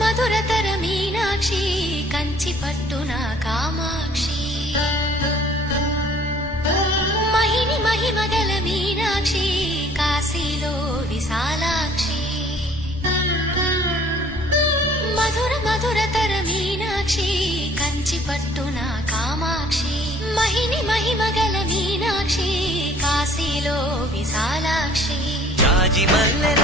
మధురతర మీనాక్షి కంచి పట్టున కామాక్షి మహిని మహిమగల మీనాక్షి కాశీలో విశాలాక్షి మధురతర మీనాక్షి కంచి పట్టున కామాక్షి మహిని మహిమగల మీనాక్షి కాశీలో విశాలాక్షి జాజి మల్లె